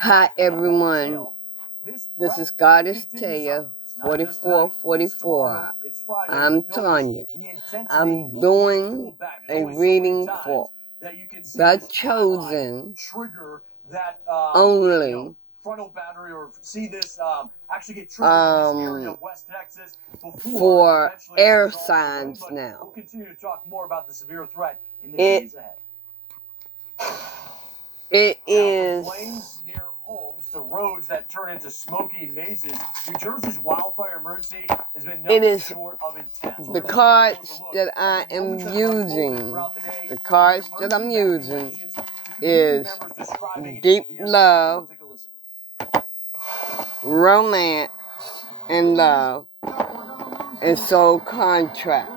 Hi everyone, this is Goddess Taya 4444. I'm Tanya. I'm doing a reading for the chosen only for air signs now. We'll continue to talk more about the severe threat in the days ahead. It is flames near homes to roads that turn into smoky mazes. New Jersey's wildfire emergency has been nothing short of intense. The cards that I am using, is deep love, romance, and love, and soul contract.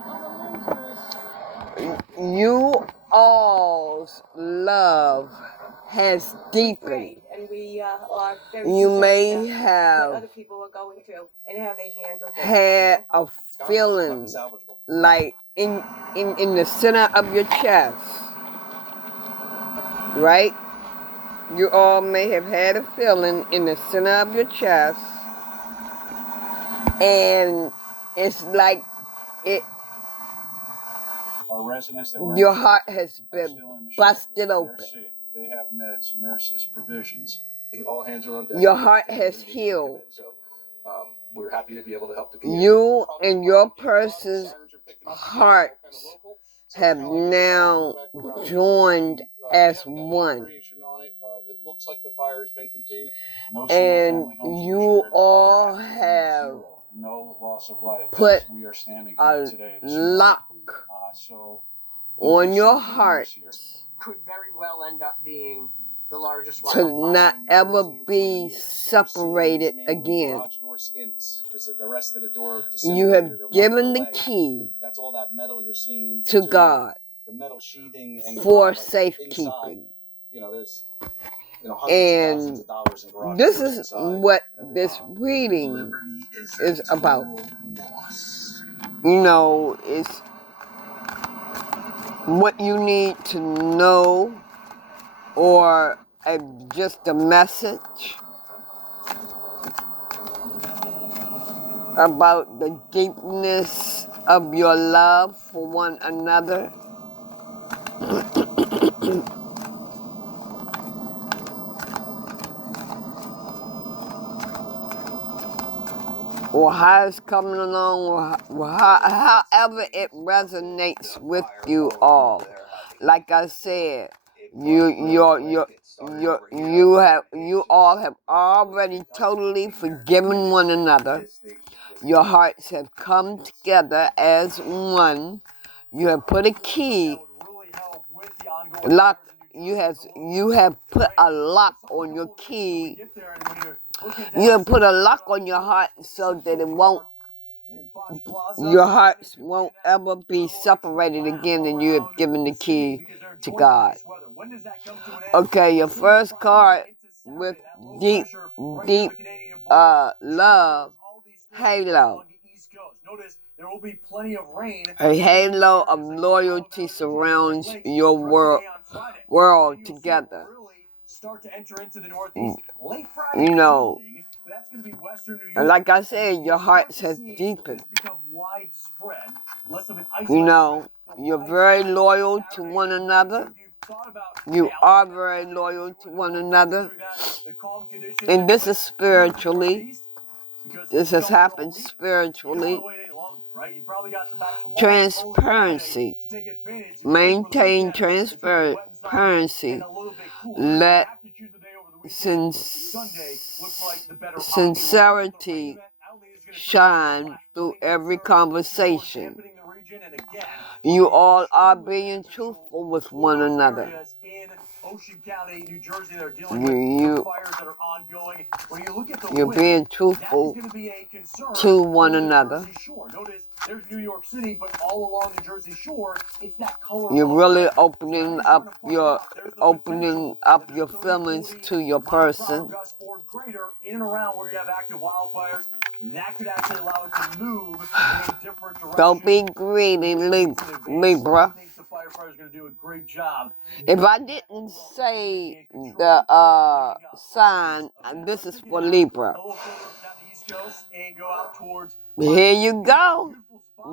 You all's love has deepened. You may have had a feeling like in the center of your chest, right? You all may have had a feeling in the center of your chest, and it's like your heart has been busted open. They have meds, nurses, provisions. All hands are on deck. Your heart has healed. So we're happy to be able to help the community. You and your person's hearts have now joined as one. It looks like the fire has been contained. And you all have put a lock on your heart could very well end up being the largest to not ever be separated again. You have given the key to God for safekeeping. And this is what this reading is about. It's what you need to know, or just a message about the deepness of your love for one another. Or how it's coming along, or however it resonates with you all. Like I said, you all have already totally forgiven one another. Your hearts have come together as one. You have put a key lock. You have put a lock on your key. You have put a lock on your heart so that your hearts won't ever be separated again, and you have given the key to God. Okay, your first card with deep love, halo. A halo of loyalty surrounds your world together. Like I said, your hearts have deepened. You're very loyal to one another. You are very loyal to one another. And this is spiritually. This has happened spiritually. Transparency. Maintain transparency. Let sincerity shine through every conversation. You all are being truthful with one another. You're being truthful to one another. You're really opening up your feelings to your person. Don't be greedy, Libra. firefighters are going to do a great job. If I didn't say the sign, this is for Libra. A little further down the East Coast and go out towards. Here you go.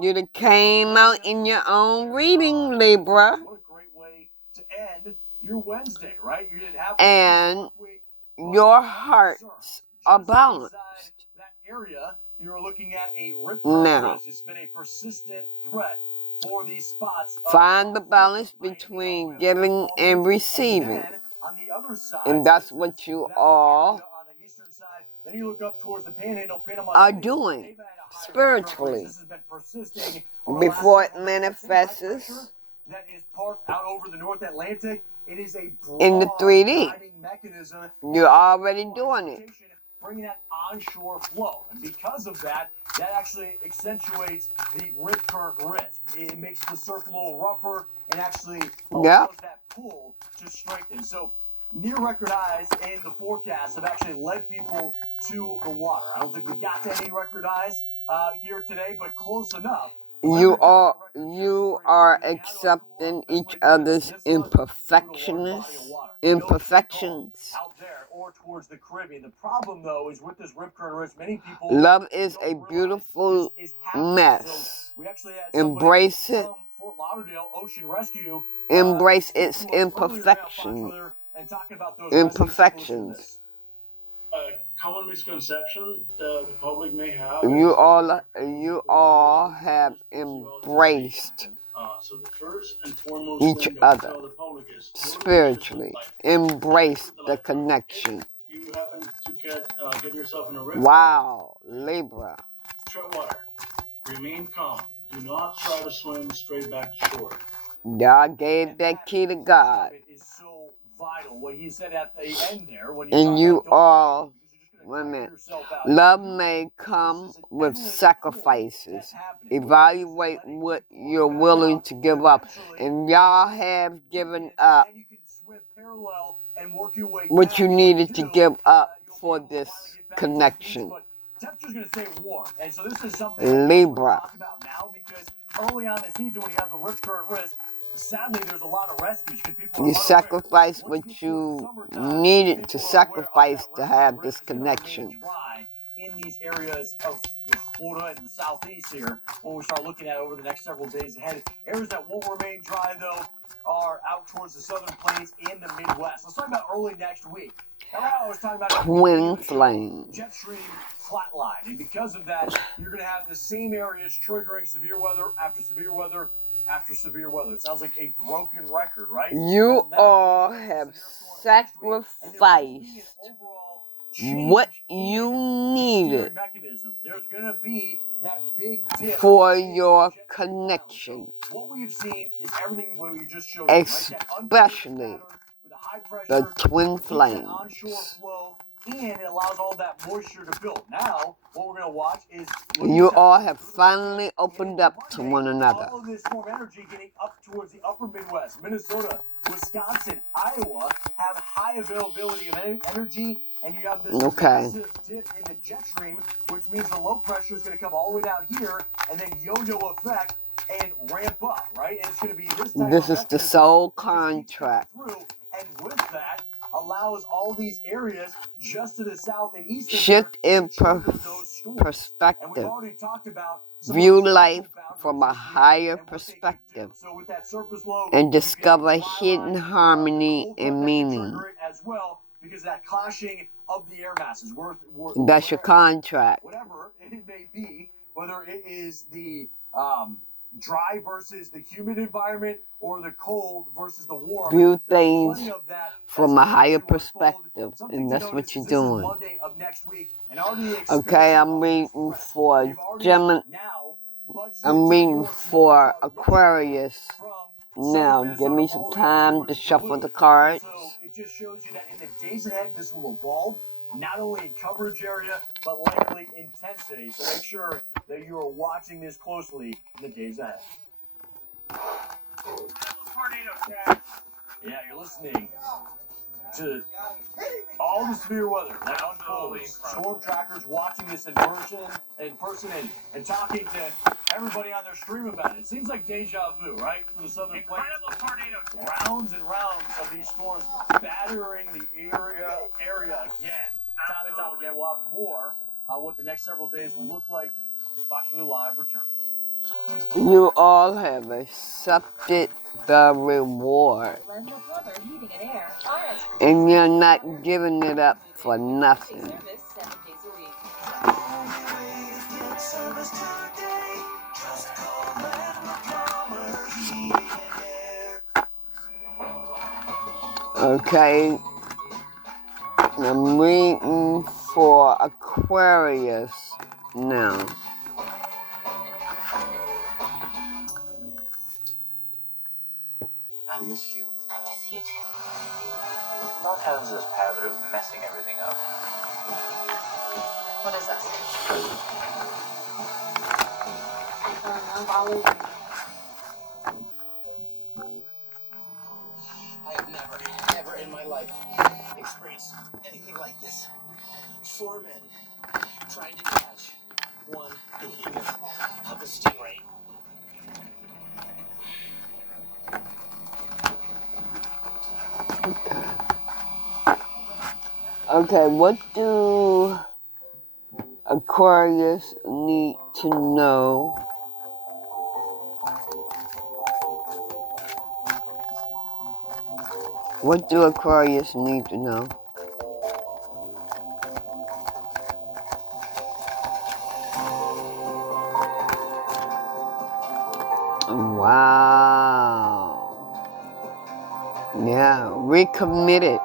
You done came out in your own reading, Libra. What a great way to end your Wednesday, right? You didn't have And your hearts are balanced. That area, you're looking at a rip Now, risk. It's been a persistent threat for these spots. Find the balance between giving and receiving. On the other side, And that's what you all on the eastern side. Then you look up towards the Panhandle, Panama are City. doing They've had a high spiritually This has been persisting over the last before it several days. manifests That is parked out over the North Atlantic. It is a broad in the 3D. guiding mechanism. You're already doing it. Bringing that onshore flow. And because of that, that actually accentuates the rip current risk. It makes the surf a little rougher and actually allows that pull to strengthen. So near record highs in the forecast have actually led people to the water. I don't think we got to any record highs here today, but close enough. You are accepting each other's imperfections. Out there or towards the Caribbean. The problem, though, is with this rip current risk, many people. Love is a beautiful mess. We actually had Embrace it. from Fort Lauderdale Ocean Rescue. Embrace its imperfections. And talking about those Imperfections. A common misconception the public may have. You all have embraced So the first and foremost each thing that we other tell the public is spiritually. Embrace the connection. If you happen to get yourself in a river, Wow, Libra. tread water. Remain calm. Do not try to swim straight back to shore. God gave that key to God. It is so vital. What he said at the end there. When And you all, women, love may come with sacrifices. Evaluate what you're willing to give up. And y'all have given up what you needed to give up for this connection. Temperature's going to stay warm, and so this is something Libra. talk about now because early on in the season when you have the rip current risk, sadly there's a lot of rescues because people You are sacrificed what you needed to sacrifice to have this connection. In these areas of Florida and the southeast here, when we start looking at over the next several days ahead, areas that won't remain dry though are out towards the southern plains and the Midwest. Let's talk about early next week. I was talking about Twin flames. Jet stream flatline, and because of that, you're going to have the same areas triggering severe weather after severe weather after severe weather. It sounds like a broken record, right? You all have sacrificed what you needed There's going to be that big dip for your connection, what we've seen is everything what you just showed, especially the twin flames. And it allows all that moisture to build. Now, what we're going to watch is You all have finally opened up to one another. all of this warm energy getting up towards the upper Midwest. Minnesota, Wisconsin, Iowa have high availability of energy, and you have this massive dip in the jet stream, which means the low pressure is going to come all the way down here and then yo-yo effect and ramp up, right? And it's going to be this type This of is the soul contract. and with that, allows all these areas just to the south and east Shift in perspective. View life from a higher perspective and discover hidden harmony and meaning. As well, because that clashing of the air masses. That's your contract. Whatever it may be, whether it is the dry versus the humid environment or the cold versus the warm. View things from a higher perspective, and that's what you're doing. Okay, I'm reading for Gemini. I'm reading for Aquarius. Now, give me some time to shuffle the cards. So it just shows you that in the days ahead, this will evolve, not only in coverage area, but likely intensity. So make sure that you are watching this closely in the days ahead. Yeah, you're listening to all all the severe weather that unfolds. Storm trackers watching this in person and talking to everybody on their stream about it. It seems like deja vu, right? For the southern plains. Incredible tornado. Rounds and rounds of these storms battering the area again. Time and time again. We'll have more on what the next several days will look like. Fox Blue Live returns. You all have accepted the reward. And you're not giving it up for nothing. Okay. I'm reading for Aquarius now. I miss you. I miss you too. Love has this habit of messing everything up. What is this? I fell in love all over again. I have never in my life experienced anything like this. 4 men trying to catch one behemoth of a stingray. Okay, what do Aquarius need to know? What do Aquarius need to know? Wow. Yeah, recommitted.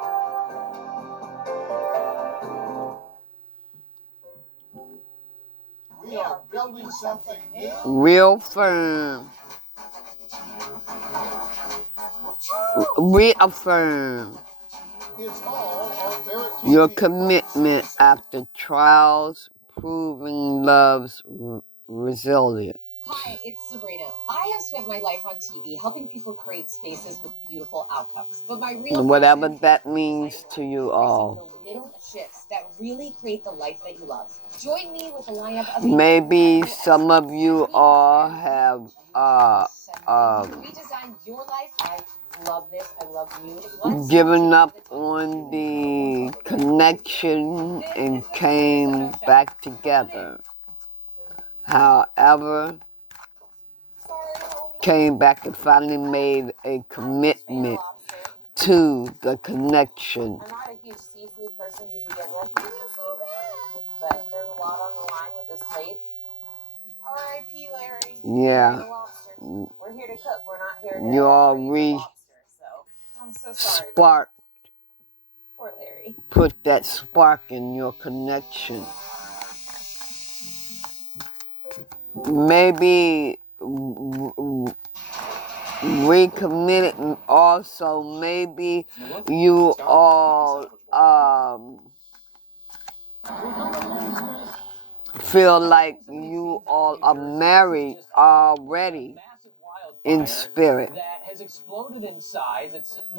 We are building something new. Real firm. Reaffirm It's all on Barrett your TV. commitment after trials, proving love's resilient. Hi, it's Sabrina. I have spent my life on TV helping people create spaces with beautiful outcomes. But my real Whatever passion that is means to you embracing all. the little shifts that really create the life that you love. Join me with a lineup of Maybe incredible some of experts you as we all inspire have redesign your life. I love this. I love you. Let's given up take the on the connection and came back together. However, came back and finally made a commitment to the connection. I'm not a huge seafood person to begin with. I feel so bad. But there's a lot on the line with this plate. R.I.P. Larry. Yeah. We're here to cook. We're not here to You all lobster. So I'm so sorry. spark. Poor Larry. Put that spark in your connection. Maybe recommitted. Also, maybe you all feel like you all are married already in spirit.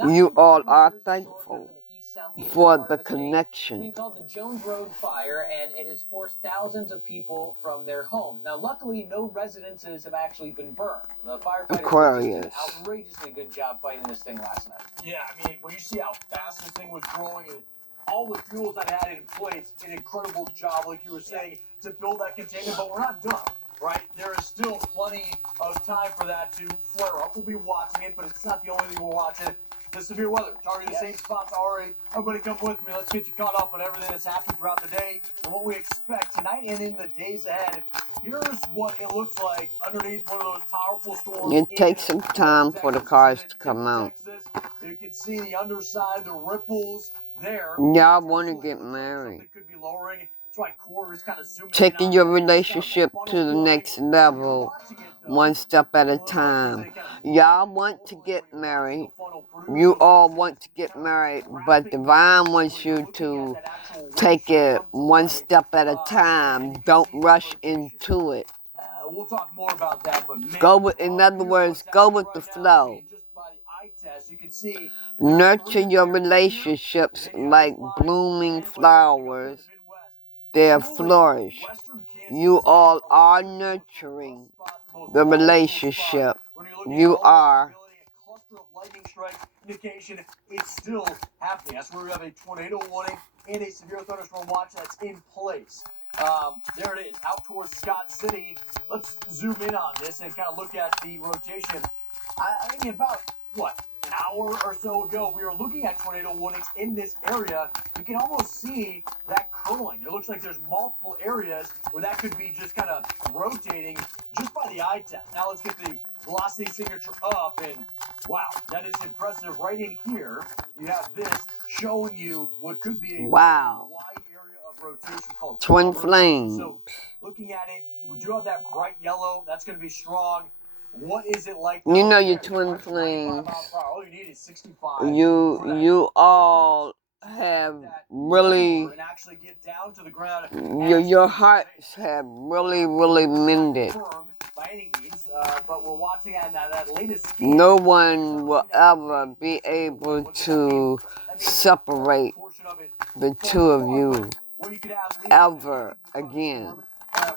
You all are thankful for the connection. It's called the Jones Road Fire, and it has forced thousands of people from their homes. Now, luckily, no residences have actually been burned. The firefighters Aquarius. did an outrageously good job fighting this thing last night. Yeah, I mean, when you see how fast this thing was growing and all the fuels that had in place, an incredible job, like you were saying, to build that containment, but we're not done, right? There is still plenty of time for that to flare up. We'll be watching it, but it's not the only thing we're watching. The severe weather, targeting the same spots already. Everybody come with me. Let's get you caught up on everything that's happened throughout the day and what we expect tonight and in the days ahead. Here's what it looks like underneath one of those powerful storms. It takes some time for the cars to come out. You can see the underside, the ripples there. Y'all want to get married. Could be lowering. That's why core is kind of zooming Taking in your on it. relationship to the next level, one step at a time. Y'all want to get married. You all want to get married, but Divine wants you to take it one step at a time. Don't rush into it. We'll talk more about that, but Go with, in other words, go with the flow. test, you can see Nurture your relationships like blooming flowers. They flourish. You all are nurturing the relationship. You are. Cluster of lightning strike indication it's still happening. That's where we have a tornado warning and a severe thunderstorm watch that's in place. There it is, out towards Scott City. Let's zoom in on this and kind of look at the rotation. I mean, about, what, an hour or so ago, we were looking at tornado warnings in this area. You can almost see that curling. It looks like there's multiple areas where that could be just kind of rotating just by the eye test. Now let's get the velocity signature up, and wow, that is impressive. Right in here, you have this showing you what could be a wow. wide area of rotation called twin flames. So looking at it, we do have that bright yellow. That's going to be strong. What is it like? You know your twin flames. All you need is 65. You all have really, your hearts have really mended. By any means, but we're watching that latest. No one will ever be able to separate the two of you ever again.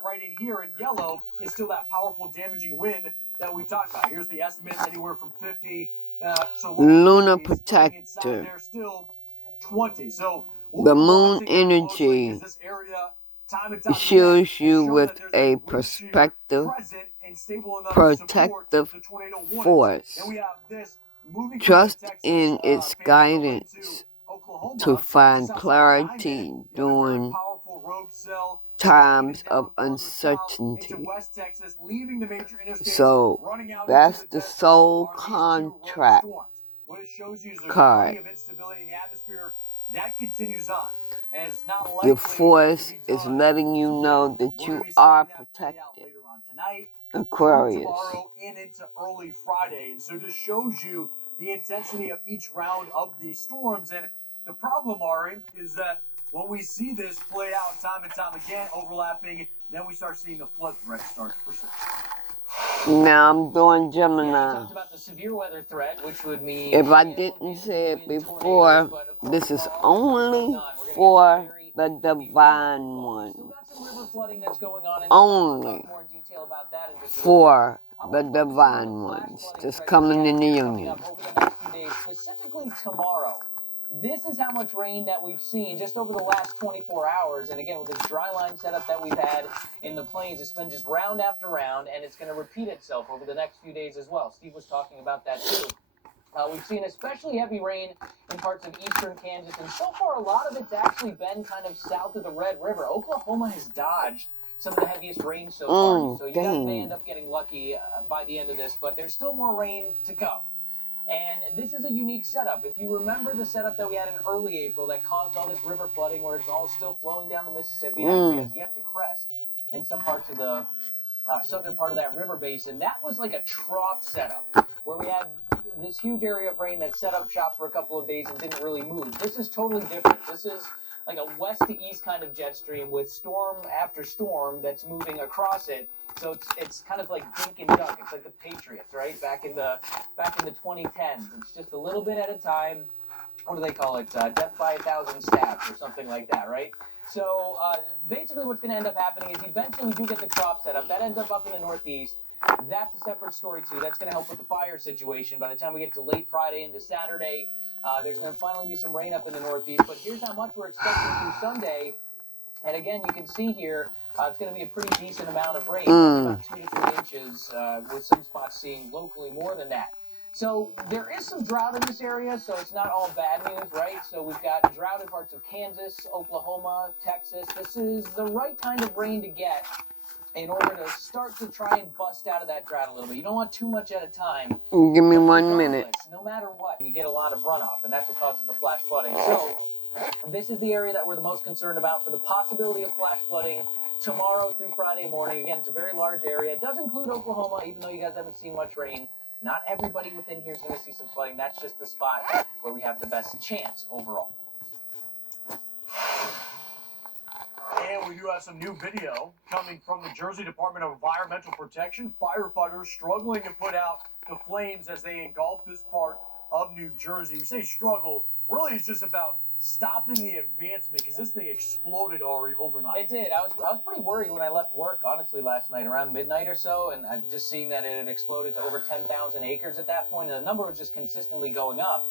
Right in here in yellow is still that powerful damaging wind that we talked about. Here's the estimate, anywhere from 50. Lunar protector. There's still 20. So the moon energy shows you with a protective force. Trust in its guidance to find clarity during times of uncertainty. So that's the soul contract card. That continues on. And it's not the force is letting you know that you are protected. Aquarius. Tomorrow and into early Friday. And so just shows you the intensity of each round of these storms. And the problem, Ari, is that when we see this play out time and time again, overlapping, then we start seeing the flood threat start to persist. Now I'm doing Gemini. Yeah, talked about the severe weather threat, which would mean if I didn't say it before, this is only for the divine one. Only for the divine ones. Just coming in the union. Over the next few days, specifically tomorrow. This is how much rain that we've seen just over the last 24 hours. And again, with this dry line setup that we've had in the plains, it's been just round after round, and it's going to repeat itself over the next few days as well. Steve was talking about that too. We've seen especially heavy rain in parts of eastern Kansas, and so far a lot of it's actually been kind of south of the Red River. Oklahoma has dodged some of the heaviest rain so far, so you guys may end up getting lucky by the end of this, but there's still more rain to come. And this is a unique setup. If you remember the setup that we had in early April that caused all this river flooding where it's all still flowing down the Mississippi, actually has yet to crest in some parts of the southern part of that river basin, that was like a trough setup where we had this huge area of rain that set up shop for a couple of days and didn't really move. This is totally different. This is like a west to east kind of jet stream with storm after storm that's moving across it. So it's kind of like dink and dunk. It's like the Patriots, right? Back in the 2010s. It's just a little bit at a time. What do they call it? Death by 1,000 stabs or something like that, right? So basically what's going to end up happening is eventually we do get the trough set up. That ends up in the Northeast. That's a separate story, too. That's going to help with the fire situation. By the time we get to late Friday into Saturday, there's going to finally be some rain up in the Northeast. But here's how much we're expecting through Sunday. And again, you can see here, it's going to be a pretty decent amount of rain, about 2 to 3 inches, with some spots seeing locally more than that. So there is some drought in this area, so it's not all bad news, right? So we've got drought in parts of Kansas, Oklahoma, Texas. This is the right kind of rain to get in order to start to try and bust out of that drought a little bit. You don't want too much at a time. Give me 1 minute. No matter what, you get a lot of runoff, and that's what causes the flash flooding. So this is the area that we're the most concerned about for the possibility of flash flooding tomorrow through Friday morning. Again, it's a very large area. It does include Oklahoma, even though you guys haven't seen much rain. Not everybody within here is going to see some flooding. That's just the spot where we have the best chance overall. And we do have some new video coming from the Jersey Department of Environmental Protection. Firefighters struggling to put out the flames as they engulf this part of New Jersey. We say struggle, really it's just about stopping the advancement because this thing exploded already overnight. It did. I was pretty worried when I left work, honestly, last night around midnight or so, and I just seeing that it had exploded to over 10,000 acres at that point, and the number was just consistently going up.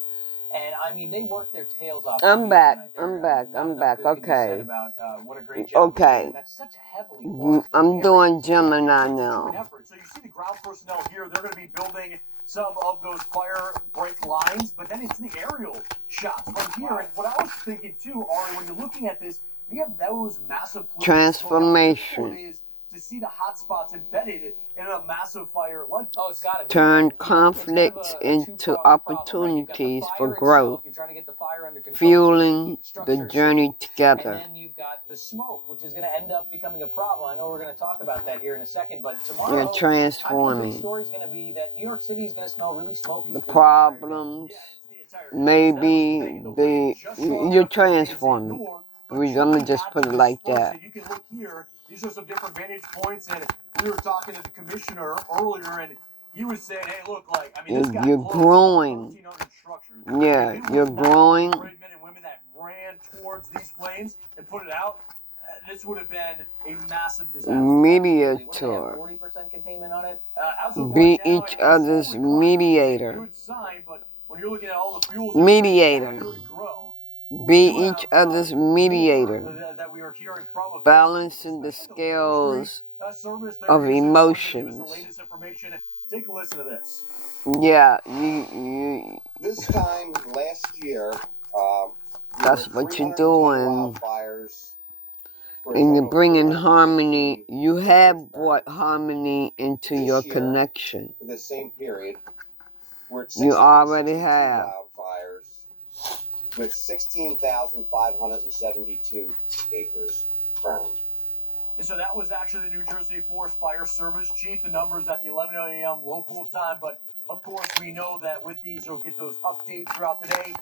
And I mean, they worked their tails off. I'm back. Okay. About, what a great job. Okay. That's such a heavily I'm doing Gemini now. So you see the ground personnel here. They're going to be building some of those fire break lines, but then it's the aerial shots from here. And what I was thinking too, Ari, when you're looking at this, you have those massive transformation. Is to see the hot spots embedded in a massive fire like this. Oh, it's gotta be. Turn conflicts into opportunities for growth, fueling the journey together. And then you've got the smoke, which is going to end up becoming a problem. I know we're going to talk about that here in a second, but tomorrow, you're transforming. The story is going to be that New York City is going to smell really smoky. The problems, maybe you're transforming. Let me just put it like that. You can look here. These are some different vantage points, and we were talking to the commissioner earlier, and he was saying, "Hey, look, like I mean, you're growing. Yeah, you're growing." Great men and women that ran towards these planes and put it out. This would have been a massive disaster. Mediator. 40% containment on it. Be each other's mediator. Good sign, but when you're looking at all the fuels, mediator. Be each other's mediator, balancing the scales of emotions. Take a listen to this. Yeah, This time last year, that's what you're doing. And you're bringing harmony. You have brought harmony into your connection. For the same period, you already have. With 16,572 acres burned. And so that was actually the New Jersey Forest Fire Service chief. The numbers at the 11 a.m. local time. But, of course, we know that with these, you'll get those updates throughout the day.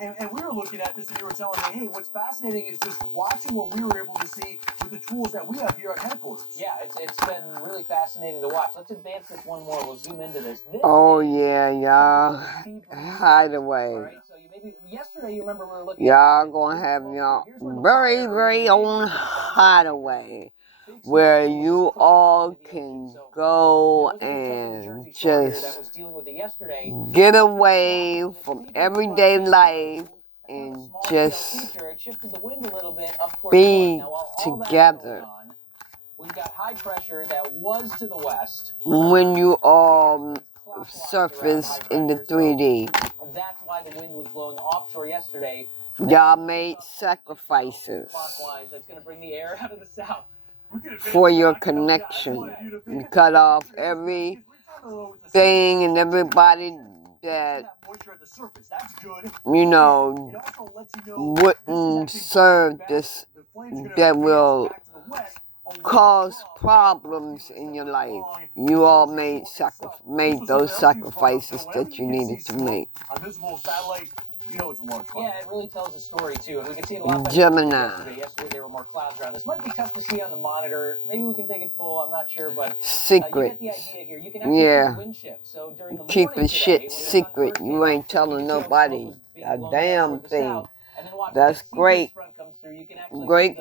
And we were looking at this, and you were telling me, hey, what's fascinating is just watching what we were able to see with the tools that we have here at headquarters. Yeah, it's been really fascinating to watch. Let's advance this one more. We'll zoom into this. Y'all. Hideaway. All right, so yesterday, you remember we were looking y'all gonna have y'all very, very own hideaway where you all can go and just get away from everyday life and just be together. We've got high pressure that was to the west. When you all surface in the 3D. That's why the wind was blowing offshore yesterday. Y'all made sacrifices that's going to bring the air out of the south. For your connection. You cut off everything and everybody that, wouldn't serve this, that will cause problems in your life. You all made those sacrifices that you needed to make. Yeah, it really tells a story too. And we can see it a lot better Gemini. Yesterday there were more clouds around. This might be tough to see on the monitor. Maybe we can take it full. I'm not sure, but secret. You get the idea here. You can actually wind shift. So during the keeping shit secret. You ain't telling nobody a damn thing. That's great. Great.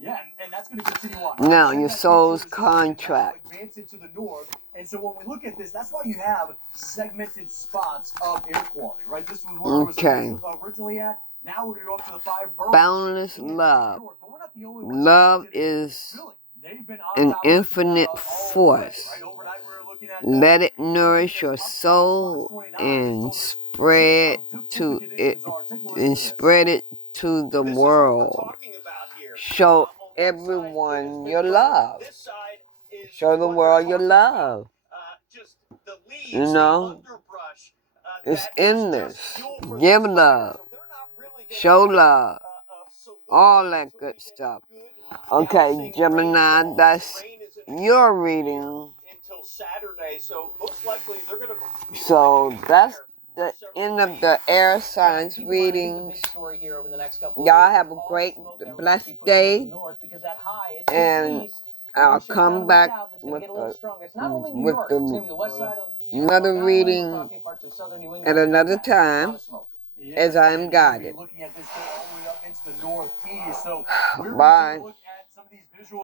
Yeah, and that's going to continue on. Now, your soul's contract. Advance into the north. And so when we look at this, that's why you have segmented spots of air quality, right? This was where it was originally at. Now we're going to go up to the 5 boroughs. Boundless love. Love is an infinite force. Let it nourish your soul and spread it to the world. Show everyone your love. Show the world your love. It's in this. Give love. Show love. All that good stuff. Okay, Gemini, that's your reading. So that's the end of the air signs readings. Y'all have a great, blessed day. And I'll come back with another reading at another time as I am guided. Looking at this all the way up into the northeast. So we're Bye. going to look at some of these visual